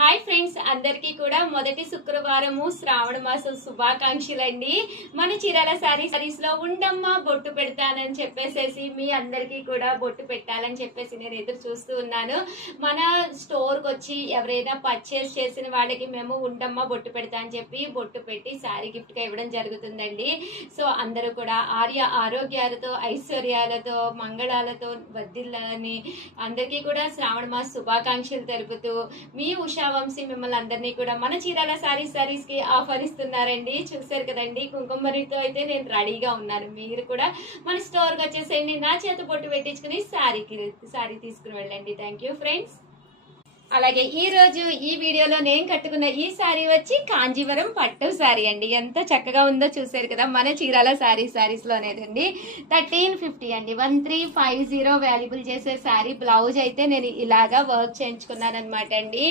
Hi friends, అందరికీ కూడా మొదటి శుక్రవారము శ్రావణ మాసం శుభాకాంక్షలండి. మన చీరాల సారీస్ లో ఉండమ్మా బొట్టు పెడతానని చెప్పేసి మీ అందరికీ కూడా బొట్టు పెట్టాలని చెప్పేసి నేను ఎదురు చూస్తూ ఉన్నాను. మన స్టోర్ కి వచ్చి ఎవరైనా పర్చేస్ చేసిన వాళ్ళకి మేము ఉండమ్మా బొట్టు పెడతా అని చెప్పి బొట్టు పెట్టి శారీ గిఫ్ట్ గా ఇవ్వడం జరుగుతుందండి. సో అందరూ కూడా ఆరోగ్యాలతో ఐశ్వర్యాలతో మంగళాలతో వర్ధిల్లాలని అందరికీ కూడా శ్రావణ మాస శుభాకాంక్షలు తెలుపుతూ మీ ఉషా వంశీ మిమ్మల్ని అందరినీ కూడా మన చీరాల సారీస్ కి ఆహ్వానిస్తున్నారండి. చూసారు కదండి, కుంకుమరితో అయితే నేను రెడీగా ఉన్నాను. మీరు కూడా మన స్టోర్ కి వచ్చేసేయండి, నా చేత బొట్టు పెట్టించుకుని శారీ తీసుకుని వెళ్ళండి. Thank you friends. అలాగే ఈ రోజు ఈ వీడియోలో నేను కట్టుకున్న ఈ శారీ వచ్చి కాంజీవరం పట్టు శారీ అండి. ఎంత చక్కగా ఉందో చూసారు కదా, మన చీరాల సారీస్ లోనేదండి. 1350 అండి, 1350 వాల్యుబుల్ చేసే శారీ. బ్లౌజ్ అయితే నేను ఇలాగా వర్క్ చేయించుకున్నాను అనమాట అండి.